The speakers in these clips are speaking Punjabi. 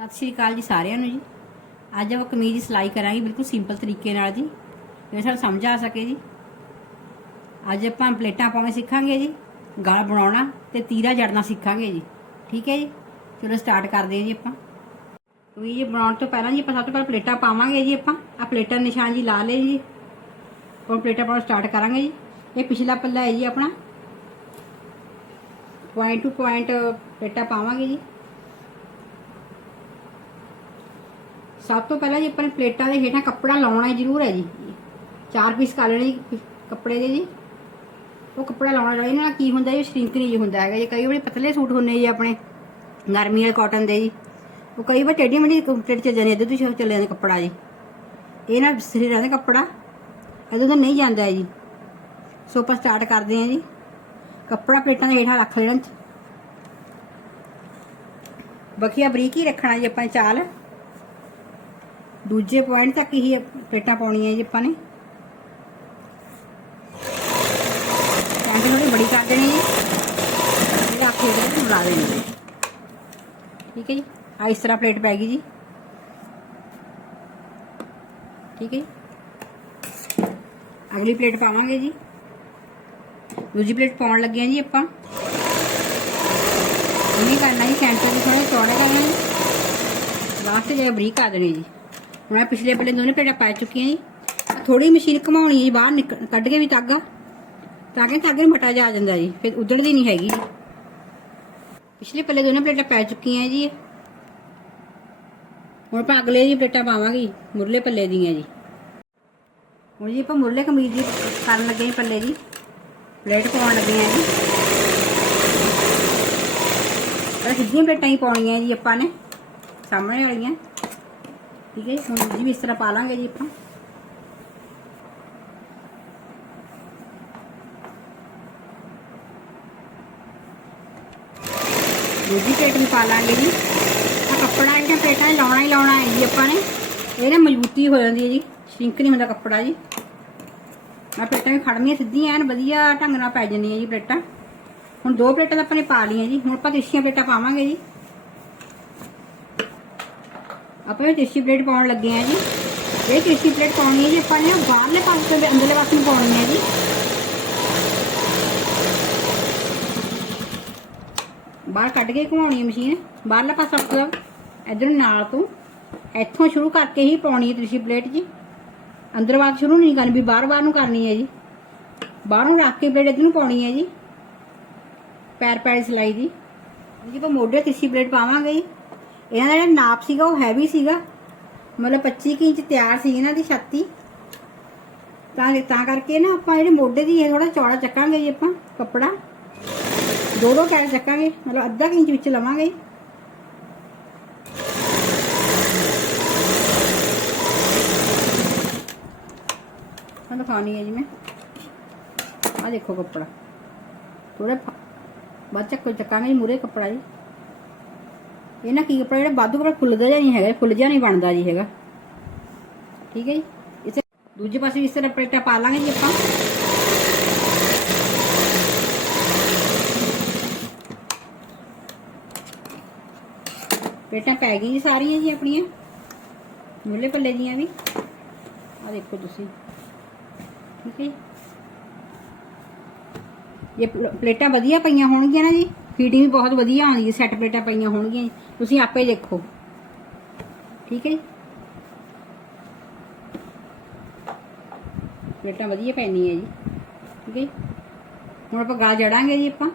ਸਤਿ ਸ਼੍ਰੀ ਅਕਾਲ ਜੀ ਸਾਰਿਆਂ ਨੂੰ ਜੀ। ਅੱਜ ਆਪਾਂ ਕਮੀਜ਼ ਦੀ ਸਿਲਾਈ ਕਰਾਂਗੇ ਬਿਲਕੁਲ ਸਿੰਪਲ ਤਰੀਕੇ ਨਾਲ ਜੀ। ਜਿਵੇਂ ਸਾਨੂੰ ਸਮਝ ਆ ਸਕੇ ਜੀ। ਅੱਜ ਆਪਾਂ ਪਲੇਟਾਂ ਪਾਉਣਾ ਸਿੱਖਾਂਗੇ ਜੀ, ਗਲ ਬਣਾਉਣਾ ਤੇ ਤੀਰਾ ਜੜਨਾ ਸਿੱਖਾਂਗੇ ਜੀ। ਠੀਕ ਹੈ ਜੀ? ਚਲੋ ਸਟਾਰਟ ਕਰਦੇ ਹਾਂ ਜੀ ਆਪਾਂ। ਕਮੀਜ਼ ਬਣਾਉਣ ਤੋਂ ਪਹਿਲਾਂ ਜੀ ਆਪਾਂ ਸਭ ਤੋਂ ਪਹਿਲਾਂ ਪਲੇਟਾਂ ਪਾਵਾਂਗੇ ਜੀ ਆਪਾਂ। ਆ ਪਲੇਟਾਂ ਨਿਸ਼ਾਨ ਜੀ ਲਾ ਲਏ ਜੀ। ਹੁਣ ਪਲੇਟਾਂ ਪਾਉਣਾ ਸਟਾਰਟ ਕਰਾਂਗੇ ਜੀ। ਇਹ ਪਿਛਲਾ ਪੱਲਾ ਹੈ ਜੀ ਆਪਣਾ। ਪੁਆਇੰਟ ਟੂ ਪੁਆਇੰਟ ਪਲੇਟਾਂ ਪਾਵਾਂਗੇ ਜੀ। ਸਭ ਤੋਂ ਪਹਿਲਾਂ ਜੀ ਆਪਾਂ ਨੇ ਪਲੇਟਾਂ ਦੇ ਹੇਠਾਂ ਕੱਪੜਾ ਲਾਉਣਾ ਹੈ ਜ਼ਰੂਰ ਹੈ ਜੀ। ਚਾਰ ਪੀਸ ਕਰ ਲੈਣੇ ਜੀ ਕੱਪੜੇ ਦੇ ਜੀ। ਉਹ ਕੱਪੜਾ ਲਾਉਣਾ ਜਿਹੜਾ ਇਹਨਾਂ ਨਾਲ ਕੀ ਹੁੰਦਾ ਜੀ? ਸ਼ਰਿੰਕ ਨਹੀਂ ਹੁੰਦਾ ਹੈਗਾ ਜੀ। ਕਈ ਵਾਰੀ ਪਤਲੇ ਸੂਟ ਹੁੰਦੇ ਜੀ ਆਪਣੇ ਗਰਮੀ ਵਾਲੇ ਕਾਟਨ ਦੇ ਜੀ। ਉਹ ਕਈ ਵਾਰ ਟੇਢੀ ਮੜੀ ਪਲੇਟ ਚ ਜਾਂਦੇ ਇੱਧਰ ਤੋਂ ਚੱਲੇ ਜਾਂਦੇ ਕੱਪੜਾ ਜੀ। ਇਹ ਨਾਲ ਸਿਰੇ ਰਹਿੰਦਾ ਕੱਪੜਾ। ਇਹਦੇ ਤੋਂ ਨਹੀਂ ਜਾਂਦਾ ਜੀ। ਸੋ ਆਪਾਂ ਸਟਾਰਟ ਕਰਦੇ ਹਾਂ ਜੀ। ਕੱਪੜਾ ਪਲੇਟਾਂ ਦੇ ਹੇਠਾਂ ਰੱਖ ਲੈਣਾ। ਬਖੀਆ ਬਰੀਕ ਹੀ ਰੱਖਣਾ ਜੀ ਆਪਾਂ ਚਾਲ। ਦੂਜੇ ਪੁਆਇੰਟ ਤੱਕ ਹੀ ਪਲੇਟਾਂ ਪਾਉਣੀਆਂ ਜੀ ਆਪਾਂ ਨੇ। ਕੈਂਟ ਥੋੜੀ ਬੜੀ ਕਰ ਦੇਣੀ ਜੀ ਇਹਦਾ ਆਖੇ ਦੇ ਮਿਲਾ ਦੇਣੀ ਜੀ ਠੀਕ ਹੈ ਜੀ। ਆ ਇਸ ਤਰ੍ਹਾਂ ਪਲੇਟ ਪੈ ਗਈ ਜੀ। ਠੀਕ ਹੈ ਜੀ। ਅਗਲੀ ਪਲੇਟ ਪਾਵਾਂਗੇ ਜੀ। ਦੂਜੀ ਪਲੇਟ ਪਾਉਣ ਲੱਗੇ ਆ ਜੀ ਆਪਾਂ। ਨਹੀਂ ਕਰਨਾ ਜੀ ਸੈਂਟਰ ਦੇ ਥੋੜੇ ਚੌੜੇ ਕਰਨਾ ਜੀ। ਲਾਸਟ ਜੇ ਬਰੀਕ ਕਰ ਦੇਣੀ ਜੀ। ਹੁਣ ਪਿਛਲੇ ਪੱਲੇ ਦੋਨੇ ਪਲੇਟਾਂ ਪਾ ਚੁੱਕੀਆਂ ਜੀ। ਥੋੜੀ ਮਸ਼ੀਨ ਘਮਾਉਣੀ ਜੀ, ਬਾਹਰ ਨਿਕਲ ਕੱਢ ਕੇ ਵੀ ਤਾਗਾ। ਤਾਂ ਕਿ ਤਾਗੇ ਮਟਾ ਜਾ ਆ ਜਾਂਦਾ ਜੀ, ਫਿਰ ਉਧੜਦੀ ਨਹੀਂ ਹੈਗੀ। ਜੀ ਪਿਛਲੇ ਪੱਲੇ ਦੋਨੇ ਪਲੇਟਾਂ ਪੈ ਚੁੱਕੀਆਂ ਜੀ। ਹੁਣ ਆਪਾਂ ਅਗਲੇ ਜੀ ਪਲੇਟਾਂ ਪਾਵਾਂਗੇ ਮੁਰਲੇ ਪੱਲੇ ਦੀਆਂ ਜੀ। ਹੁਣ ਜੀ ਆਪਾਂ ਮੁਰਲੇ ਕਮੀਜ਼ ਦੀ ਕਰਨ ਲੱਗੇ ਹਾਂ ਪੱਲੇ ਜੀ। ਪਲੇਟ ਪਾਉਣ ਲੱਗੇ ਹਾਂ ਜੀ। ਪਰ ਸਿੱਧੀਆਂ ਪਲੇਟਾਂ ਹੀ ਪਾਉਣੀਆਂ ਜੀ ਆਪਾਂ ਨੇ, ਸਾਹਮਣੇ ਵਾਲੀਆਂ। ਠੀਕ ਹੈ ਜੀ, ਹੁਣ ਦੂਜੀ ਵੀ ਇਸ ਤਰ੍ਹਾਂ ਪਾ ਲਾਂਗੇ ਜੀ ਆਪਾਂ। ਦੂਜੀ ਪਲੇਟ ਵੀ ਪਾ ਲਾਂਗੇ ਜੀ। ਆ ਕੱਪੜਾ ਇਹਨਾਂ ਪਲੇਟਾਂ ਲਾਉਣਾ ਹੀ ਲਾਉਣਾ ਹੈ ਜੀ ਆਪਾਂ ਨੇ। ਇਹ ਨਾ ਮਜ਼ਬੂਤੀ ਹੋ ਜਾਂਦੀ ਹੈ ਜੀ ਸ਼ਿੰਕ ਨਹੀਂ ਹੁੰਦਾ ਕੱਪੜਾ ਜੀ। ਆ ਪਲੇਟਾਂ ਵੀ ਖੜਮੀਆਂ ਸਿੱਧੀਆਂ ਐਨ ਵਧੀਆ ਢੰਗ ਨਾਲ ਪੈ ਜਾਂਦੀਆਂ ਜੀ ਪਲੇਟਾਂ। ਹੁਣ ਦੋ ਪਲੇਟਾਂ ਤਾਂ ਆਪਾਂ ਨੇ ਪਾ ਲਈਆਂ ਜੀ ਹੁਣ ਆਪਾਂ ਤਿਰਛੀਆਂ ਪਲੇਟਾਂ ਪਾਵਾਂਗੇ ਜੀ। ਆਪਾਂ ਇਹ ਤਿਰਛੀ ਪਲੇਟ ਪਾਉਣ ਲੱਗੇ ਆ ਜੀ। ਇਹ ਤਿਰਛੀ ਪਲੇਟ ਪਾਉਣੀ ਹੈ ਜੀ, ਆਪਾਂ ਨੇ ਬਾਹਰਲੇ ਪਾਸੇ ਤੇ ਅੰਦਰਲੇ ਪਾਸੇ ਨੂੰ ਪਾਉਣੀ ਹੈ ਜੀ। ਬਾਹਰ ਕੱਢ ਕੇ ਘੁਮਾਉਣੀ ਹੈ ਮਸ਼ੀਨ। ਬਾਹਰਲਾ ਪਾਸਾ ਮਤਲਬ ਇਧਰ ਨਾਲ ਤੋਂ ਇੱਥੋਂ ਸ਼ੁਰੂ ਕਰਕੇ ਹੀ ਪਾਉਣੀ ਹੈ ਤਿਰਛੀ ਪਲੇਟ ਜੀ। ਅੰਦਰ ਬਾਅਦ ਸ਼ੁਰੂ ਨਹੀਂ ਕਰਨੀ, ਵੀ ਬਾਹਰ ਬਾਹਰ ਨੂੰ ਕਰਨੀ ਹੈ ਜੀ। ਬਾਹਰੋਂ ਰੱਖ ਕੇ ਪਲੇਟ ਇੱਧਰ ਨੂੰ ਪਾਉਣੀ ਹੈ ਜੀ। ਪੈਰ ਪੈਰ ਸਿਲਾਈ ਦੀ। ਜੀ ਆਪਾਂ ਮੋਢੇ ਤਿਰਛੀ ਪਲੇਟ ਪਾਵਾਂਗੇ ਜੀ। ਇਹਨਾਂ ਦਾ ਜਿਹੜਾ ਨਾਪ ਸੀਗਾ ਉਹ ਹੈਵੀ ਸੀਗਾ। ਮਤਲਬ 25 ਕੁ ਇੰਚ ਤਿਆਰ ਸੀ ਇਹਨਾਂ ਦੀ ਛਾਤੀ। ਤਾਂ ਤਾਂ ਕਰਕੇ ਨਾ ਆਪਾਂ ਜਿਹੜੇ ਮੋਢੇ ਦੀ ਇਹ ਥੋੜਾ ਚੌੜਾ ਚੱਕਾਂਗੇ ਜੀ ਆਪਾਂ, ਕੱਪੜਾ। ਦੋ ਦੋ ਕੈਰ ਚੱਕਾਂਗੇ, ਮਤਲਬ ਅੱਧਾ ਇੰਚ ਵਿੱਚ ਲਵਾਂਗੇ। ਜੀ। ਆਹ ਦਿਖਾਉਣੀ ਹੈ ਜੀ ਮੈਂ। ਆ ਦੇਖੋ ਕੱਪੜਾ। ਥੋੜਾ ਬਾਅਦ ਚੱਕ ਚੱਕਾਂਗੇ ਜੀ ਮੂਰੇ ਕੱਪੜਾ ਜੀ। ਇਹ ਨਾ ਕੀ ਕੱਪੜਾ ਜਿਹੜਾ ਵਾਧੂ ਕੱਪੜਾ ਖੁੱਲਦਾ ਜਾਂ ਨਹੀਂ ਹੈਗਾ ਖੁੱਲ ਜਾ ਨਹੀਂ ਬਣਦਾ ਜੀ ਹੈਗਾ। ਠੀਕ ਹੈ ਜੀ? ਇਸੇ ਦੂਜੇ ਪਾਸੇ ਇਸ ਤਰ੍ਹਾਂ ਪਲੇਟਾਂ ਪਾ ਲਾਂਗੇ ਜੀ ਆਪਾਂ। ਪਲੇਟਾਂ ਪੈ ਗਈਆਂ ਜੀ ਸਾਰੀਆਂ ਜੀ ਆਪਣੀਆਂ। ਮੁੱਲੇ ਪੱਲੇ ਦੀਆਂ ਵੀ। ਆ ਦੇਖੋ ਤੁਸੀਂ। ਠੀਕ ਹੈ ਜੀ? ਇਹ ਪਲੇਟਾਂ ਵਧੀਆ ਪਈਆਂ ਹੋਣਗੀਆਂ ਨਾ ਜੀ। ਫੀਟਿੰਗ ਵੀ ਬਹੁਤ ਵਧੀਆ ਆਉਂਦੀ ਹੈ ਸੈੱਟ ਪਲੇਟਾਂ ਪਈਆਂ ਹੋਣਗੀਆਂ ਜੀ। ਤੁਸੀਂ ਆਪੇ ਦੇਖੋ। ਠੀਕ ਹੈ ਜੀ? ਪਲੇਟਾਂ ਵਧੀਆ ਪੈਣੀਆਂ ਜੀ। ਠੀਕ ਹੈ ਜੀ? ਹੁਣ ਆਪਾਂ ਗਲ ਜੜਾਂਗੇ ਜੀ ਆਪਾਂ।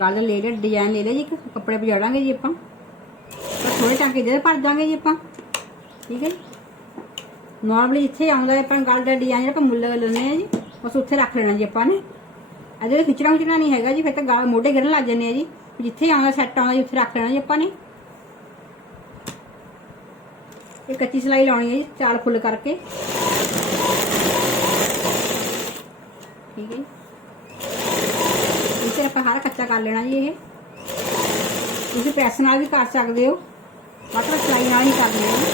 ਗਲ ਲੈ ਲੈ ਡਿਜ਼ਾਈਨ ਲੈ ਲੈ ਜੀ ਕੱਪੜੇ ਪੇ ਜੜਾਂਗੇ ਜੀ ਆਪਾਂ। ਪਰ ਥੋੜੇ ਟਾਂਕੇ ਦੇ ਭਰ ਦਾਂਗੇ ਜੀ ਆਪਾਂ। ਠੀਕ ਹੈ ਜੀ? ਨਾਰਮਲੀ ਇੱਥੇ ਆਉਂਦਾ ਆਪਾਂ ਗਲ ਦਾ ਡਿਜ਼ਾਈਨ ਜਿਹੜਾ ਆਪਾਂ ਮੁੱਲ ਲੈਣੇ ਆ ਜੀ। ਬਸ ਉੱਥੇ ਰੱਖ ਲੈਣਾ ਜੀ ਆਪਾਂ ਨੇ। ਅਜੇ ਖਿੱਚਣਾ ਖਿੱਚਣਾ ਨਹੀਂ ਹੈਗਾ ਜੀ, ਫਿਰ ਤਾਂ ਗਲ ਮੋਢੇ ਗਿਰਨ ਲੱਗ ਜਾਂਦੇ ਆ ਜੀ। ਜਿੱਥੇ ਆਉਂਦਾ ਸੈੱਟ ਆਉਂਦਾ ਜੀ ਉੱਥੇ ਰੱਖ ਲੈਣਾ ਜੀ ਆਪਾਂ ਨੇ। ਇਹ ਕੱਚੀ ਸਲਾਈ ਲਾਉਣੀ ਹੈ ਜੀ, ਚਾਲ ਫੁੱਲ ਕਰਕੇ। ਠੀਕ ਹੈ ਜੀ। ਇਸੇ ਆਪਾਂ ਹਰ ਕੱਚਾ ਕਰ ਲੈਣਾ ਜੀ ਇਹ। ਤੁਸੀਂ ਪ੍ਰੈਸ ਨਾਲ ਵੀ ਕਰ ਸਕਦੇ ਹੋ। ਮਤਲਬ ਸਲਾਈ ਨਾਲ ਹੀ ਕਰ ਲੈਣਾ ਜੀ।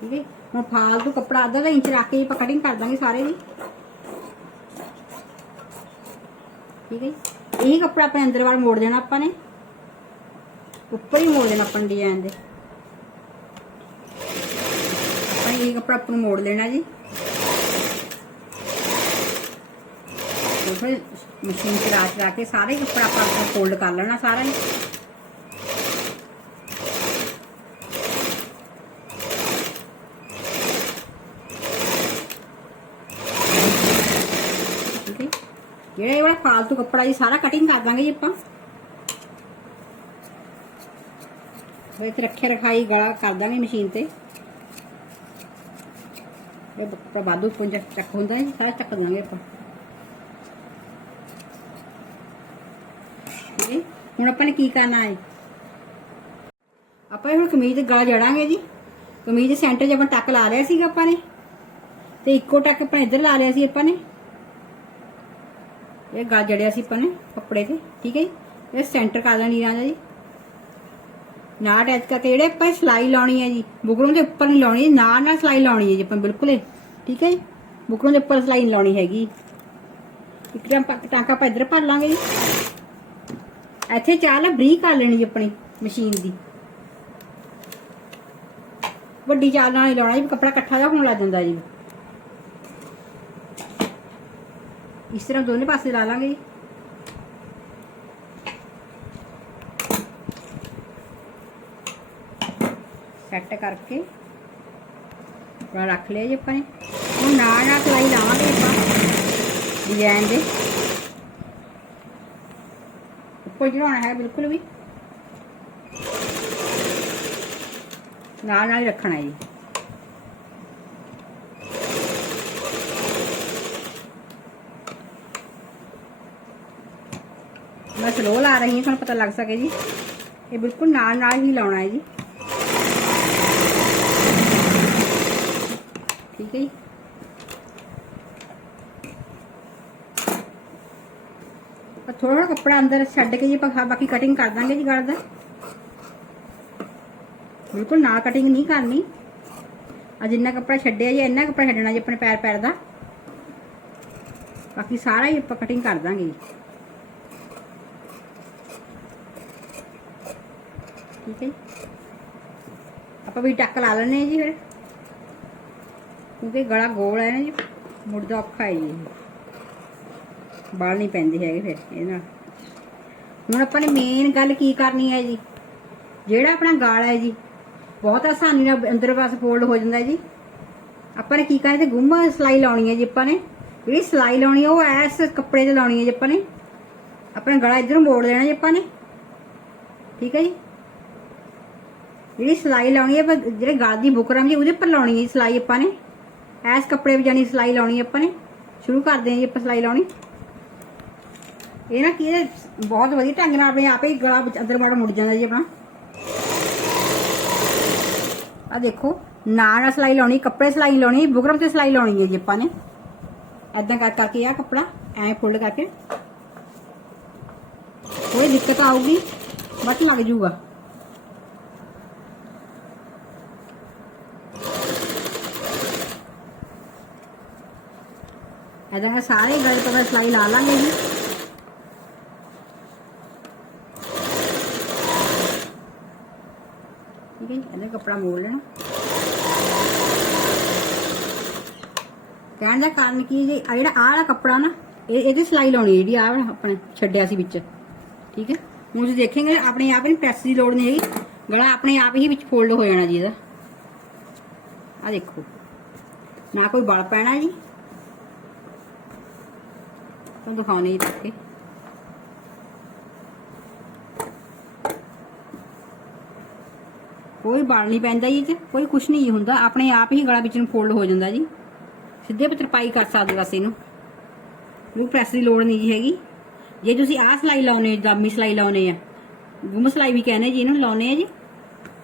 ਠੀਕ ਹੈ ਹੁਣ ਫਾਲਤੂ ਕੱਪੜਾ ਅੱਧਾ ਦਾ ਇੰਚ ਰੱਖ ਕੇ ਆਪਾਂ ਕਟਿੰਗ ਕਰ ਦਾਂਗੇ ਸਾਰੇ ਦੀ ਠੀਕ ਹੈ ਜੀ। ਇਹੀ ਕੱਪੜਾ ਆਪਣੇ ਅੰਦਰ ਵਾਲ ਮੋੜ ਦੇਣਾ ਆਪਾਂ ਨੇ। ਉੱਪਰ ਹੀ ਮੋੜ ਦੇਣਾ ਆਪਾਂ ਡਿਜ਼ਾਈਨ ਦੇ। ਆਪਾਂ ਇਹ ਕੱਪੜਾ ਆਪਾਂ ਨੂੰ ਮੋੜ ਲੈਣਾ ਜੀ। ਫਿਰ ਮਸ਼ੀਨ ਚਲਾ ਚਲਾ ਕੇ ਸਾਰੇ ਕੱਪੜਾ ਆਪਾਂ ਫੋਲਡ ਕਰ ਲੈਣਾ ਸਾਰਾ ਹੀ। ਜਿਹੜਾ ਇਹ ਵਾਲਾ ਫਾਲਤੂ ਕੱਪੜਾ ਜੀ, ਸਾਰਾ ਕਟਿੰਗ ਕਰ ਦਾਂਗੇ ਜੀ ਆਪਾਂ। ਵਿੱਚ ਰੱਖਿਆ ਰਖਾਈ ਗਲਾ ਕਰ ਦਾਂਗੇ ਮਸ਼ੀਨ ਤੇ। ਇਹ ਕੱਪੜਾ ਬਾਦੂ ਪੁੰਜ ਚੱਕ ਹੁੰਦਾ ਹੈ ਸਾਰਾ ਚੱਕ ਦਾਂਗੇ ਆਪਾਂ। ਹੁਣ ਆਪਾਂ ਨੇ ਕੀ ਕਰਨਾ ਹੈ? ਆਪਾਂ ਹੁਣ ਕਮੀਜ਼ ਤੇ ਗਲਾ ਜੜਾਂਗੇ ਜੀ। ਕਮੀਜ਼ ਦੇ ਸੈਂਟਰ 'ਚ ਆਪਾਂ ਟੱਕ ਲਾ ਲਿਆ ਸੀਗਾ ਆਪਾਂ ਨੇ। ਤੇ ਇੱਕੋ ਟੱਕ ਆਪਾਂ ਇੱਧਰ ਲਾ ਲਿਆ ਸੀ ਆਪਾਂ ਨੇ। ਇਹ ਗਲ ਜੜਿਆ ਸੀ ਆਪਾਂ ਨੇ ਕੱਪੜੇ ਤੇ, ਠੀਕ ਹੈ ਇਹ ਸੈਂਟਰ ਕਰ ਦੇਣੀ ਰਾਜਾ ਜੀ। ਨਾ ਅਟੈਚ ਕਰਕੇ ਜਿਹੜੇ ਆਪਾਂ ਸਲਾਈ ਲਾਉਣੀ ਹੈ ਜੀ ਬੁਕਰੋਂ ਦੇ ਉੱਪਰ ਨਹੀਂ ਲਾਉਣੀ ਨਾਲ ਨਾਲ ਸਲਾਈ ਲਾਉਣੀ ਹੈ ਜੀ ਆਪਾਂ, ਬਿਲਕੁਲ ਠੀਕ ਹੈ ਜੀ? ਦੇ ਉੱਪਰ ਸਲਾਈ ਨਹੀਂ ਲਾਉਣੀ ਹੈਗੀ। ਇੱਕ ਟਾਂਕਾ ਆਪਾਂ ਇੱਧਰ ਭਰ ਲਾਂਗੇ ਜੀ। ਇੱਥੇ ਚਾਲ ਬਰੀਕ ਕਰ ਲੈਣੀ ਜੀ ਆਪਣੀ ਮਸ਼ੀਨ ਦੀ। ਵੱਡੀ ਚਾਲ ਨਾਲ ਹੀ ਲਾਉਣਾ ਜੀ, ਕੱਪੜਾ ਇਕੱਠਾ ਜਿਹਾ ਹੋਣ ਲੱਗ ਜਾਂਦਾ ਜੀ। ਇਸ ਤਰ੍ਹਾਂ ਦੋਨੇ ਪਾਸੇ ਲਾ ਲਾਂਗੇ। ਜੀ ਸੈੱਟ ਕਰਕੇ ਪੂਰਾ ਰੱਖ ਲਿਆ ਜੀ ਆਪਾਂ ਨੇ। ਹੁਣ ਨਾਲ ਨਾਲ ਸਲਾਈ ਲਾਵਾਂਗੇ ਆਪਾਂ ਡਿਜ਼ਾਈਨ ਦੇ। ਉੱਪਰ ਚੜਾਉਣਾ ਹੈ ਬਿਲਕੁਲ ਵੀ। ਨਾਲ ਨਾਲ ਹੀ ਰੱਖਣਾ ਜੀ। ਸਲੋ ਲਾ ਰਹੀ ਹਾਂ ਤੁਹਾਨੂੰ ਪਤਾ ਲੱਗ ਸਕੇ ਜੀ। ਇਹ ਬਿਲਕੁਲ ਨਾਲ ਨਾਲ ਹੀ ਲਾਉਣਾ ਹੈ ਜੀ। ਠੀਕ ਹੈ ਜੀ। ਥੋੜਾ ਥੋੜਾ ਕੱਪੜਾ ਅੰਦਰ ਛੱਡ ਕੇ ਜੀ ਬਾਕੀ ਕਟਿੰਗ ਕਰ ਦਾਂਗੇ ਜੀ ਗਲ ਦਾ। ਬਿਲਕੁਲ ਨਾਲ ਕਟਿੰਗ ਨਹੀਂ ਕਰਨੀ। ਆ ਜਿੰਨਾ ਕੱਪੜਾ ਛੱਡਿਆ ਜੀ, ਇੰਨਾ ਕੱਪੜਾ ਛੱਡਣਾ ਜੀ ਆਪਣੇ ਪੈਰ ਪੈਰ ਦਾ। ਬਾਕੀ ਸਾਰਾ ਹੀ ਆਪਾਂ ਕਟਿੰਗ ਕਰ ਦਾਂਗੇ ਜੀ। ਠੀਕ ਹੈ ਆਪਾਂ ਵੀ ਟੱਕ ਲਾ ਲੈਣੇ ਜੀ ਫਿਰ। ਕਿਉਂਕਿ ਗਲਾ ਗੋਲ ਹੈ ਨਾ ਜੀ। ਮੁੜਦਾ ਔਖਾ ਹੈ ਜੀ ਬਾਲ ਨਹੀਂ ਪੈਂਦੇ ਹੈਗੇ ਫਿਰ ਇਹ ਨਾਲ। ਹੁਣ ਆਪਾਂ ਨੇ ਮੇਨ ਗੱਲ ਕੀ ਕਰਨੀ ਹੈ ਜੀ? ਜਿਹੜਾ ਆਪਣਾ ਗਾਲ ਹੈ ਜੀ, ਬਹੁਤ ਆਸਾਨੀ ਨਾਲ ਅੰਦਰ ਪਾਸ ਫੋਲਡ ਹੋ ਜਾਂਦਾ ਜੀ। ਆਪਾਂ ਨੇ ਕੀ ਕਰਨਾ ਤੇ ਗੁੰਮਾ ਸਲਾਈ ਲਾਉਣੀ ਹੈ ਜੀ ਆਪਾਂ ਨੇ। ਜਿਹੜੀ ਸਲਾਈ ਲਾਉਣੀ ਉਹ ਐਸ ਕੱਪੜੇ ਤੇ ਲਾਉਣੀ ਹੈ ਜੀ ਆਪਾਂ ਨੇ। ਆਪਣਾ ਗਲਾ ਇਧਰੋਂ ਮੋੜ ਦੇਣਾ ਜੀ ਆਪਾਂ ਨੇ। ਠੀਕ ਹੈ ਜੀ? ਜਿਹੜੀ ਸਲਾਈ ਲਾਉਣੀ ਹੈ, ਆਪਾਂ ਜਿਹੜੇ ਗਲ ਦੀ ਬੁਕਰਮ ਜੀ ਉਹਦੇ ਉੱਪਰ ਲਾਉਣੀ ਹੈ ਜੀ ਸਲਾਈ ਆਪਾਂ ਨੇ। ਐਸ ਕੱਪੜੇ ਵਿੱਚ ਜਾਨੀ ਸਲਾਈ ਲਾਉਣੀ ਆਪਾਂ ਨੇ। ਸ਼ੁਰੂ ਕਰਦੇ ਹਾਂ ਜੀ ਆਪਾਂ ਸਲਾਈ ਲਾਉਣੀ। ਇਹ ਨਾ ਕੀ ਬਹੁਤ ਵਧੀਆ ਢੰਗ ਨਾਲ ਆਪਣੇ ਆਪੇ ਹੀ ਗਲਾ ਅੰਦਰ ਮਾੜਾ ਮੁੜ ਜਾਂਦਾ ਜੀ ਆਪਣਾ। ਆ ਦੇਖੋ, ਨਾਲ ਨਾਲ ਸਲਾਈ ਲਾਉਣੀ, ਕੱਪੜੇ ਸਲਾਈ ਲਾਉਣੀ, ਬੁਕਰਮ ਤੇ ਸਲਾਈ ਲਾਉਣੀ ਹੈ ਜੀ ਆਪਾਂ ਨੇ। ਐਦਾਂ ਕਰ ਕਰਕੇ ਆ ਕੱਪੜਾ ਐ ਫੋਲਡ ਕਰਕੇ। ਕੋਈ ਦਿੱਕਤ ਆਊਗੀ ਬਟ ਲੱਗ ਜੂਗਾ ਇਹਦਾ ਮੈਂ ਸਾਰੇ ਗਲ ਤੋਂ ਸਲਾਈ ਲਾ ਲਾਂਗੇ ਜੀ। ਠੀਕ ਹੈ ਜੀ ਇਹਦਾ ਕੱਪੜਾ ਮੋੜ ਲੈਣਾ। ਕਹਿਣ ਦਾ ਕਾਰਨ ਕੀ ਜੀ ਆ ਜਿਹੜਾ ਆਹ ਵਾਲਾ ਕੱਪੜਾ ਨਾ, ਇਹ ਇਹਦੀ ਸਿਲਾਈ ਲਾਉਣੀ ਜਿਹੜੀ ਆ ਆਪਣੇ ਛੱਡਿਆ ਸੀ ਵਿੱਚ। ਠੀਕ ਹੈ, ਹੁਣ ਤੁਸੀਂ ਦੇਖੇਂਗੇ, ਆਪਣੇ ਆਪ ਹੀ ਪ੍ਰੈਸ ਦੀ ਲੋੜ ਨਹੀਂ ਹੈਗੀ। ਗਲਾ ਆਪਣੇ ਆਪ ਹੀ ਵਿੱਚ ਫੋਲਡ ਹੋ ਜਾਣਾ ਜੀ ਇਹਦਾ। ਆ ਦੇਖੋ, ਨਾ ਕੋਈ ਬਲ ਪੈਣਾ ਜੀ। ਤੁਹਾਨੂੰ ਦਿਖਾਉਣੀ ਜੀ ਕੇ ਕੋਈ ਬਲ ਨਹੀਂ ਪੈਂਦਾ ਜੀ ਤੇ ਕੋਈ ਕੁਛ ਨਹੀਂ ਜੀ ਹੁੰਦਾ, ਆਪਣੇ ਆਪ ਹੀ ਗਲਾ ਵਿੱਚ ਨੂੰ ਫੋਲਡ ਹੋ ਜਾਂਦਾ ਜੀ। ਸਿੱਧੇ ਪਰ ਤਰਪਾਈ ਕਰ ਸਕਦੇ ਬਸ ਇਹਨੂੰ। ਕੋਈ ਪ੍ਰੈਸ ਦੀ ਲੋੜ ਨਹੀਂ ਜੀ ਹੈਗੀ। ਜੇ ਤੁਸੀਂ ਆਹ ਸਲਾਈ ਲਾਉਨੇ ਦਾਮੀ ਸਲਾਈ ਲਾਉਨੇ ਆ, ਗੁੰਮ ਸਲਾਈ ਵੀ ਕਹਿੰਦੇ ਜੀ, ਇਹਨੂੰ ਲਾਉਨੇ ਆ ਜੀ।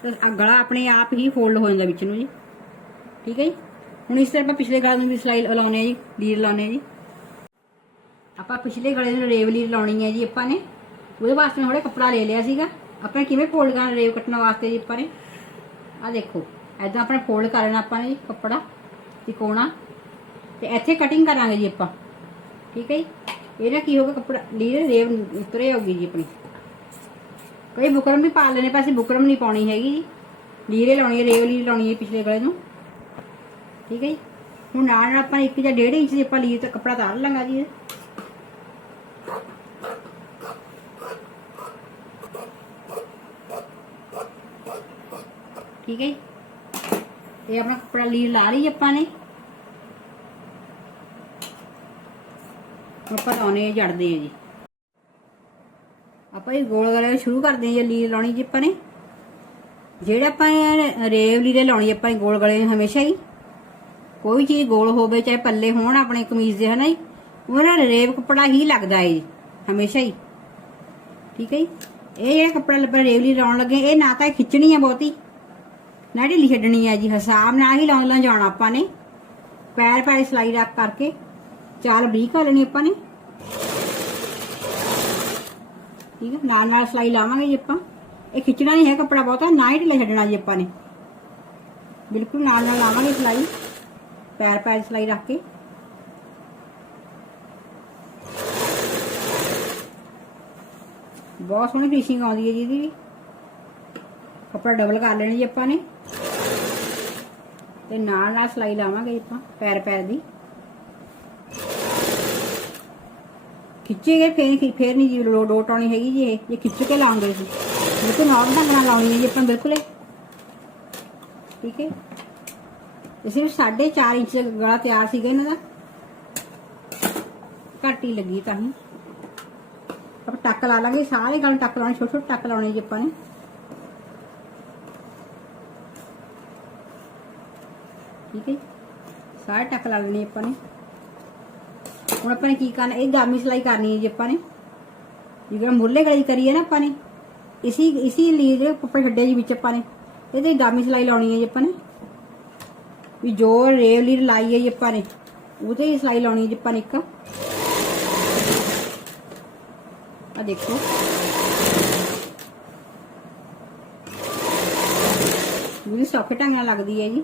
ਤੇ ਗਲਾ ਆਪਣੇ ਆਪ ਹੀ ਫੋਲਡ ਹੋ ਜਾਂਦਾ ਵਿੱਚ ਨੂੰ ਜੀ। ਠੀਕ ਹੈ ਜੀ? ਹੁਣ ਇਸ ਤਰ੍ਹਾਂ ਆਪਾਂ ਪਿਛਲੇ ਗਲੇ ਨੂੰ ਵੀ ਸਲਾਈ ਲਾਉਨੇ ਆ ਜੀ, ਲੀਰ ਲਾਉਨੇ ਆ ਜੀ। ਆਪਾਂ ਪਿਛਲੇ ਗਲੇ ਨੂੰ ਰੇਵਲੀ ਲਾਉਣੀ ਹੈ ਜੀ ਆਪਾਂ ਨੇ। ਉਹਦੇ ਵਾਸਤੇ ਮੈਂ ਥੋੜਾ ਕੱਪੜਾ ਲੈ ਲਿਆ ਸੀਗਾ। ਆਪਾਂ ਕਿਵੇਂ ਫੋਲਡ ਕਰਨਾ ਰੇਵ ਕੱਟਣ ਵਾਸਤੇ ਜੀ ਆਪਾਂ ਨੇ? ਆ ਦੇਖੋ ਐਦਾਂ ਆਪਾਂ ਫੋਲਡ ਕਰ ਲੈਣਾ ਆਪਾਂ ਨੇ ਜੀ ਕੱਪੜਾ ਤਿਕੋਣਾ ਤੇ ਇੱਥੇ ਕਟਿੰਗ ਕਰਾਂਗੇ ਜੀ ਆਪਾਂ। ਠੀਕ ਹੈ ਜੀ? ਇਹਦਾ ਕੀ ਹੋਗਾ ਕੱਪੜਾ ਲੀਰ ਰੇਵ ਉਤਰੇ ਹੋਗੀ ਜੀ ਆਪਣੀ। ਕਈ ਬੁਕਰਮ ਵੀ ਪਾ ਲੈਣੇ ਪੈਸੇ ਬੁਕਰਮ ਨਹੀਂ ਪਾਉਣੀ ਹੈਗੀ ਜੀ। ਲੀਰੇ ਲਾਉਣੀ ਹੈ ਰੇਵਲੀ ਲਾਉਣੀ ਹੈ ਪਿਛਲੇ ਗਲੇ ਨੂੰ। ਠੀਕ ਹੈ ਜੀ? ਹੁਣ ਨਾਲ ਨਾਲ ਆਪਾਂ 1 ਜਾਂ 1.5 ਇੰਚ ਦੀ ਆਪਾਂ ਲੀਰ ਤੇ ਕੱਪੜਾ ਤਾਰ ਲਾਂਗਾ ਜੀ ਠੀਕ ਹੈ ਜੀ ਇਹ ਆਪਣਾ ਕੱਪੜਾ ਲੀਰ ਲਾ ਲਈ ਆਪਾਂ ਨੇ। ਆਪਾਂ ਲਾਉਣੇ ਜੜਦੇ ਆ ਜੀ। ਆਪਾਂ ਇਹ ਗੋਲ ਗਲੇ ਸ਼ੁਰੂ ਕਰਦੇ ਹਾਂ ਜੀ ਲੀਰ ਲਾਉਣੀ ਜੀ ਆਪਾਂ ਨੇ। ਜਿਹੜਾ ਆਪਾਂ ਇਹ ਰੇਵ ਲੀਰੇ ਲਾਉਣੀ ਆਪਾਂ ਨੇ ਗੋਲ ਗਲੇ ਹਮੇਸ਼ਾ ਹੀ। ਕੋਈ ਚੀਜ਼ ਗੋਲ ਹੋਵੇ, ਚਾਹੇ ਪੱਲੇ ਹੋਣ ਆਪਣੇ ਕਮੀਜ਼ ਦੇ, ਹਨਾ ਜੀ। ਉਹਨਾਂ ਰੇਵ ਕੱਪੜਾ ਹੀ ਲੱਗਦਾ ਹੈ ਜੀ, ਹਮੇਸ਼ਾ ਹੀ। ਠੀਕ ਹੈ ਜੀ? ਇਹ ਜਿਹੜਾ ਕੱਪੜਾ ਲੱਭਾ ਰੇਵਲੀ ਲਾਉਣ ਲੱਗੇ, ਇਹ ਨਾ ਤਾਂ ਇਹ ਖਿੱਚਣੀ ਹੈ ਬਹੁਤੀ। ਨਾ ਢਿੱਲੀ ਛੱਡਣੀ ਹੈ ਜੀ, ਹਿਸਾਬ ਨਾਲ ਹੀ ਲਾਉਣ ਲਾਂ ਜਾਣਾ ਆਪਾਂ ਨੇ। ਪੈਰ ਪੈਰ ਸਲਾਈ ਰੱਖ ਕਰਕੇ, ਚਾਲ ਬਰੀਕ ਕਰ ਲੈਣੀ ਆਪਾਂ ਨੇ। ਠੀਕ ਹੈ ਨਾਲ ਨਾਲ ਸਲਾਈ ਲਾਵਾਂਗੇ ਜੀ ਆਪਾਂ। ਇਹ ਖਿੱਚਣਾ ਨਹੀਂ ਹੈ ਕੱਪੜਾ ਬਹੁਤਾ, ਨਾ ਹੀ ਢਿੱਲੇ ਛੱਡਣਾ ਜੀ ਆਪਾਂ ਨੇ। ਬਿਲਕੁਲ ਨਾਲ ਨਾਲ ਲਾਵਾਂਗੇ ਸਲਾਈ। ਪੈਰ ਪੈਰ ਸਲਾਈ ਰੱਖ ਕੇ। ਬਹੁਤ ਸੋਹਣੀ ਫਿਨਿਸ਼ਿੰਗ ਆਉਂਦੀ ਹੈ ਜੀ ਇਹਦੀ ਵੀ। ਕੱਪੜਾ ਡਬਲ ਕਰ ਲੈਣਾ ਜੀ ਆਪਾਂ ਨੇ। ਤੇ ਨਾਲ ਨਾਲ ਸਲਾਈ ਲਾਵਾਂਗੇ ਜੀ ਆਪਾਂ, ਪੈਰ ਪੈਰ ਦੀ। ਖਿੱਚੇਗੇ ਫੇਰ ਫੇਰ ਨਹੀਂ ਜੀ, ਲੋ ਡੋਟ ਆਉਣੀ ਹੈਗੀ ਜੀ ਇਹ ਜੇ ਖਿੱਚ ਕੇ ਲਾਉਂਗੇ ਜੀ ਬਿਲਕੁਲ ਨਾਰਮਲ ਢੰਗ ਨਾਲ ਲਾਉਣੀ ਹੈ ਜੀ ਆਪਾਂ, ਬਿਲਕੁਲ ਇਹ। ਠੀਕ ਹੈ? ਇਹ ਸਿਰਫ 4.5 ਇੰਚ ਦਾ ਗਲਾ ਤਿਆਰ ਸੀਗਾ ਇਹਨਾਂ ਦਾ। ਘੱਟ ਹੀ ਲੱਗੀ ਤਾਂ ਹੀ। ਆਪਾਂ ਟੱਕ ਲਾ ਲਾਂਗੇ, ਸਾਰੇ ਗਲ ਟੱਕ ਲਾਉਣੇ, ਛੋਟੇ ਛੋਟੇ ਟੱਕ ਲਾਉਣੇ ਜੀ ਆਪਾਂ ਨੇ। ਠੀਕ ਹੈ ਸਾਰੇ ਟੱਕ ਲਾ ਲੈਣੇ ਆਪਾਂ ਨੇ। ਹੁਣ ਆਪਾਂ ਨੇ ਕੀ ਕਰਨਾ, ਇਹ ਗਾਮੀ ਸਿਲਾਈ ਕਰਨੀ ਹੈ ਜੀ ਆਪਾਂ ਨੇ। ਜਿਹੜਾ ਮੁਰਲੇ ਗਲੀ ਕਰੀ ਹੈ ਨਾ ਆਪਾਂ ਨੇ, ਇਸੀ ਇਸੀ ਲਈ ਜਿਹੜੇ ਕੱਪੜੇ ਛੱਡੇ ਜੀ ਵਿੱਚ ਆਪਾਂ ਨੇ। ਇਹਦੇ ਗਾਮੀ ਸਿਲਾਈ ਲਾਉਣੀ ਹੈ ਜੀ ਆਪਾਂ ਨੇ। ਵੀ ਜੋ ਰੇਵਲੀ ਲਾਈ ਹੈ ਜੀ ਆਪਾਂ ਨੇ ਉਹਦੇ ਹੀ ਸਿਲਾਈ ਲਾਉਣੀ ਹੈ ਜੀ ਆਪਾਂ ਨੇ ਇੱਕ। ਆ ਦੇਖੋ। ਇਹ ਸੌਖੇ ਢੰਗ ਨਾਲ ਲੱਗਦੀ ਹੈ ਜੀ।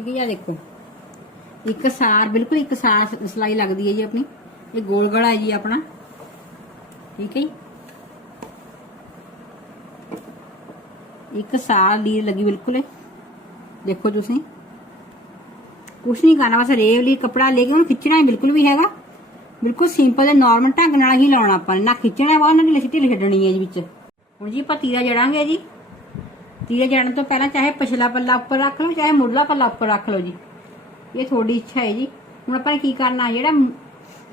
ਠੀਕ ਹੈ ਜੀ ਆਹ ਦੇਖੋ। ਇੱਕ ਸਾਰ, ਬਿਲਕੁਲ ਇੱਕ ਸਾਰ ਸਿਲਾਈ ਲੱਗਦੀ ਹੈ ਜੀ ਆਪਣੀ। ਇਹ ਗੋਲ ਗਲਾ ਹੈ ਜੀ ਆਪਣਾ। ਠੀਕ ਹੈ ਇੱਕ ਸਾਰ ਲੀਰ ਲੱਗੀ ਬਿਲਕੁਲ ਦੇਖੋ ਤੁਸੀਂ। ਕੁਛ ਨਹੀਂ ਕਰਨਾ, ਬਸ ਰੇਵ ਲਈ ਕਪੜਾ ਲੈ ਕੇ ਉਹਨੂੰ ਖਿੱਚਣਾ ਹੀ ਬਿਲਕੁਲ ਵੀ ਹੈਗਾ। ਬਿਲਕੁਲ ਸਿੰਪਲ ਤੇ ਨਾਰਮਲ ਢੰਗ ਨਾਲ ਹੀ ਲਾਉਣਾ ਆਪਾਂ ਨੇ। ਨਾ ਖਿੱਚਣਾ ਵਾ, ਉਹਨਾਂ ਦੀ ਢਿੱਲੀ ਛੱਡਣੀ ਹੈ ਜੀ ਵਿੱਚ। ਹੁਣ ਜੀ ਆਪਾਂ ਤੀਰਾ ਜੜਾਂਗੇ ਜੀ। ਤੀਰੇ ਜੜਨ ਤੋਂ ਪਹਿਲਾਂ ਚਾਹੇ ਪਿਛਲਾ ਪੱਲਾ ਉੱਪਰ ਰੱਖ ਲਓ, ਚਾਹੇ ਮੁੱਢਲਾ ਪੱਲਾ ਉੱਪਰ ਰੱਖ ਲਓ ਜੀ। ਇਹ ਤੁਹਾਡੀ ਇੱਛਾ ਹੈ ਜੀ। ਹੁਣ ਆਪਾਂ ਨੇ ਕੀ ਕਰਨਾ, ਜਿਹੜਾ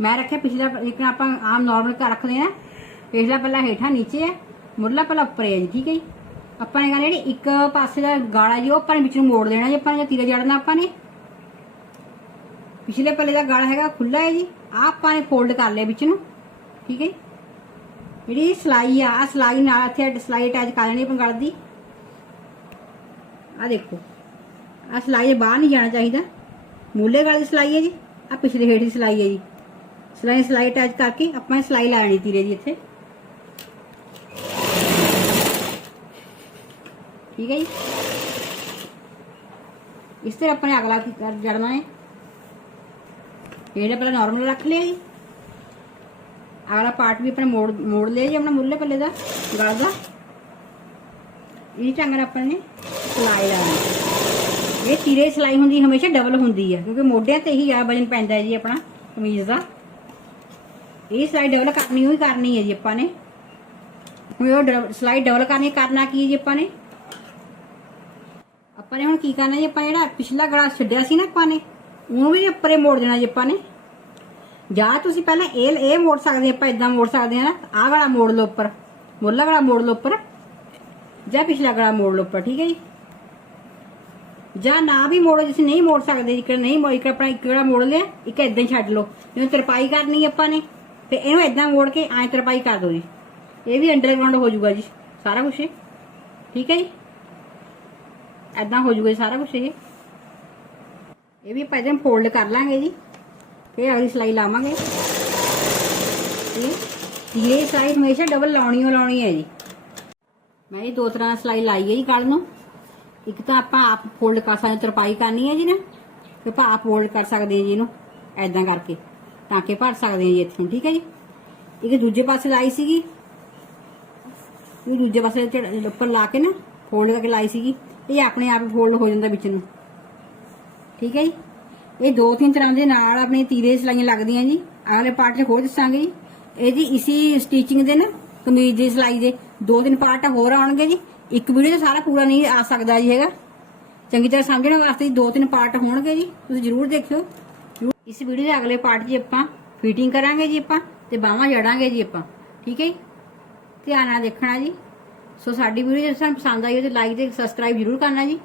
ਮੈਂ ਰੱਖਿਆ ਪਿਛਲਾ ਇੱਕ ਆਪਾਂ ਆਮ ਨਾਰਮਲ ਕਰ ਰੱਖਦੇ ਆ ਪਿਛਲਾ ਪੱਲਾ ਹੇਠਾਂ ਨੀਚੇ ਹੈ, ਮੁੱਢਲਾ ਪੱਲਾ ਉੱਪਰ ਹੈ ਜੀ, ਠੀਕ ਹੈ ਜੀ। ਆਪਾਂ ਨੇ ਕਰਨਾ ਜਿਹੜੀ ਇੱਕ ਪਾਸੇ ਦਾ ਗਾਲਾ ਜੀ, ਉਹ ਆਪਾਂ ਨੇ ਵਿੱਚ ਨੂੰ ਮੋੜ ਦੇਣਾ ਜੀ, ਆਪਾਂ ਨੇ ਤੀਰਾ ਜੜਨਾ ਆਪਾਂ ਨੇ। ਪਿਛਲੇ ਪੱਲੇ ਦਾ ਗਾਲਾ ਹੈਗਾ ਖੁੱਲਾ ਹੈ ਜੀ। ਆਹ ਆਪਾਂ ਨੇ ਫੋਲਡ ਕਰ ਲਿਆ ਵਿੱਚ ਨੂੰ, ਠੀਕ ਹੈ ਜੀ। ਜਿਹੜੀ ਸਲਾਈ ਆ ਆ ਸਲਾਈ ਨਾਲ ਇੱਥੇ ਸਲਾਈ ਅਟੈਚ ਕਰ ਲੈਣੀ ਆਪਾਂ ਦੀ। ਆ ਦੇਖੋ। ਆ ਸਲਾਈ ਬਾਹਰ ਨਹੀਂ ਜਾਣਾ ਚਾਹੀਦਾ। ਮੂਲੇ ਗਲ ਦੀ ਸਲਾਈ ਹੈ ਜੀ ਆ ਪਿਛਲੇ ਹੇਠ ਦੀ ਸਲਾਈ ਹੈ ਜੀ। ਸਲਾਈ ਸਲਾਈ ਅਟੈਚ ਕਰਕੇ ਆਪਾਂ ਇਹ ਸਲਾਈ ਲਾ ਲੈਣੀ ਤੀਰੇ ਜੀ ਇੱਥੇ। ਠੀਕ ਹੈ ਜੀ। ਇਸ ਤਰ੍ਹਾਂ ਆਪਾਂ ਨੇ ਅਗਲਾ ਕੀ ਕਰ ਜੜਨਾ ਹੈ? ਇਹਨੇ ਪਹਿਲਾਂ ਨਾਰਮਲ ਰੱਖ ਲਿਆ ਜੀ। ਅਗਲਾ ਪਾਰਟ ਵੀ ਆਪਣਾ ਮੋੜ ਮੋੜ ਲਿਆ ਜੀ ਆਪਣਾ ਮੁੱਲੇ ਪੱਲੇ ਦਾ, ਗਲ ਦਾ। ਇਹ ਢੰਗ ਨਾਲ ਆਪਾਂ ਨੇ ਸਲਾਈ ਲਾਉਣੀ ਇਹ ਤੀਰੇ ਸਲਾਈ ਹੁੰਦੀ, ਹਮੇਸ਼ਾ ਡਬਲ ਹੁੰਦੀ ਹੈ ਕਿਉਂਕਿ ਮੋਢਿਆਂ ਤੇ ਹੀ ਆ ਵਜਨ ਪੈਂਦਾ ਜੀ ਆਪਣਾ, ਕਮੀਜ਼ ਦਾ। ਇਹ ਸਲਾਈ ਡਬਲ ਕਰਨੀ ਹੋਈ ਕਰਨੀ ਹੈ ਜੀ ਆਪਾਂ ਨੇ। ਹੁਣ ਉਹ ਡਬਲ- ਸਲਾਈ ਡਬਲ ਕਰਨੀ, ਕਰਨਾ ਕੀ ਹੈ ਜੀ ਆਪਾਂ ਨੇ? ਆਪਾਂ ਨੇ ਹੁਣ ਕੀ ਕਰਨਾ ਜੀ, ਆਪਾਂ ਜਿਹੜਾ ਪਿਛਲਾ ਗਲਾ ਛੱਡਿਆ ਸੀ ਨਾ ਆਪਾਂ ਨੇ ਉਹਨੂੰ ਵੀ ਉੱਪਰੇ ਮੋੜ ਦੇਣਾ ਜੀ ਆਪਾਂ ਨੇ। ਜਾਂ ਤੁਸੀਂ ਪਹਿਲਾਂ ਇਹ ਇਹ ਮੋੜ ਸਕਦੇ ਆਪਾਂ ਇਦਾਂ ਮੋੜ ਸਕਦੇ ਆ ਨਾ, ਆਹ ਗਲਾ ਮੋੜ ਲਓ ਉੱਪਰ, ਮੁੱਲਾ ਗਲਾ ਮੋੜ ਲਓ ਉੱਪਰ, ਜਾਂ ਪਿਛਲਾ ਗਲਾ ਮੋੜ ਲਓ ਉੱਪਰ, ਠੀਕ ਹੈ ਜੀ? ਜਾਂ ਨਾ ਵੀ ਮੋੜੋ ਜਿਵੇਂ ਨਹੀਂ ਮੋੜ ਸਕਦੇ, ਇੱਕ ਨਹੀਂ ਮੋੜ ਇੱਕ ਆਪਣਾ ਇੱਕ ਗਲਾ ਮੋੜ ਲਿਆ, ਇੱਕ ਇਦਾਂ ਹੀ ਛੱਡ ਲਓ। ਜਿਵੇਂ ਤਰਪਾਈ ਕਰਨੀ ਆਪਾਂ ਨੇ, ਤੇ ਇਹਨੂੰ ਇਦਾਂ ਮੋੜ ਕੇ ਐਂ ਤਰਪਾਈ ਕਰ ਦਿਓ ਜੀ। ਇਹ ਵੀ ਅੰਡਰਗਰਾਉਂਡ ਹੋ ਜਾਊਗਾ ਜੀ, ਸਾਰਾ ਕੁਝ ਠੀਕ ਹੈ ਜੀ? ਐਦਾਂ ਹੋ ਜਾਊਗਾ ਸਾਰਾ ਕੁਝ ਇਹ। ਇਹ ਵੀ ਆਪਾਂ ਇਦਾਂ ਫੋਲਡ ਕਰ ਲਾਂਗੇ ਜੀ। ਫਿਰ ਅਗਲੀ ਸਲਾਈ ਲਾਵਾਂਗੇ। ਇਹ ਇਹ ਸਾਈਡ ਹਮੇਸ਼ਾ ਡਬਲ ਲਾਉਣੀ ਓ ਲਾਉਣੀ ਹੈ ਜੀ। ਮੈਂ ਇਹ ਦੋ ਤਰ੍ਹਾਂ ਦੀ ਸਲਾਈ ਲਾਈ ਹੈ ਜੀ ਗਲ ਨੂੰ। ਇੱਕ ਤਾਂ ਆਪਾਂ ਆਪ ਫੋਲਡ ਕਰ ਸਕਦੇ ਤਰਪਾਈ ਕਰਨੀ ਹੈ ਜੀ ਨਾ। ਤੇ ਆਪਾਂ ਆਪ ਫੋਲਡ ਕਰ ਸਕਦੇ ਹਾਂ ਜੀ ਇਹਨੂੰ ਐਦਾਂ ਕਰਕੇ, ਤਾਂ ਕਿ ਭਰ ਸਕਦੇ ਹਾਂ ਜੀ ਇੱਥੋਂ, ਠੀਕ ਹੈ ਜੀ। ਇੱਕ ਦੂਜੇ ਪਾਸੇ ਲਾਈ ਸੀਗੀ। ਇਹ ਦੂਜੇ ਪਾਸੇ ਉੱਪਰ ਲਾ ਕੇ ਨਾ ਫੋਲਡ ਕਰਕੇ ਲਾਈ ਸੀਗੀ। ਇਹ ਆਪਣੇ ਆਪ ਫੋਲਡ ਹੋ ਜਾਂਦਾ ਵਿੱਚ ਨੂੰ। ਠੀਕ ਹੈ ਜੀ। ਇਹ ਦੋ ਤਿੰਨ ਤਰ੍ਹਾਂ ਦੇ ਨਾਲ ਆਪਣੇ ਤੀਰੇ ਦੀ ਸਿਲਾਈਆਂ ਲੱਗਦੀਆਂ ਜੀ। ਅਗਲੇ ਪਾਰਟ 'ਚ ਹੋਰ ਦੱਸਾਂਗੇ ਜੀ। ਇਹ ਜੀ ਇਸੀ ਸਟਿਚਿੰਗ ਦੇ ਨਾ, ਕਮੀਜ਼ ਦੀ ਸਿਲਾਈ ਦੇ। ਦੋ ਤਿੰਨ ਪਾਰਟ ਹੋਰ ਆਉਣਗੇ ਜੀ। ਇੱਕ ਵੀਡੀਓ 'ਚ ਸਾਰਾ ਪੂਰਾ ਨਹੀਂ ਆ ਸਕਦਾ ਜੀ ਹੈਗਾ। ਚੰਗੀ ਤਰ੍ਹਾਂ ਸਮਝਣ ਵਾਸਤੇ ਜੀ, ਦੋ ਤਿੰਨ ਪਾਰਟ ਹੋਣਗੇ ਜੀ, ਤੁਸੀਂ ਜ਼ਰੂਰ ਦੇਖਿਓ। ਇਸ ਵੀਡੀਓ ਦੇ ਅਗਲੇ ਪਾਰਟ 'ਚ ਆਪਾਂ ਫਿਟਿੰਗ ਕਰਾਂਗੇ ਜੀ ਆਪਾਂ ਤੇ ਬਾਹਾਂ ਜੜਾਂਗੇ ਜੀ ਆਪਾਂ, ਠੀਕ ਹੈ ਜੀ? ਧਿਆਨ ਨਾਲ ਦੇਖਣਾ ਜੀ। ਸੋ ਸਾਡੀ ਵੀਡੀਓ ਜੇ ਤੁਹਾਨੂੰ ਪਸੰਦ ਆਈ ਹੋ ਤੇ ਲਾਈਕ ਤੇ ਸਬਸਕ੍ਰਾਈਬ ਜ਼ਰੂਰ ਕਰਨਾ ਜੀ।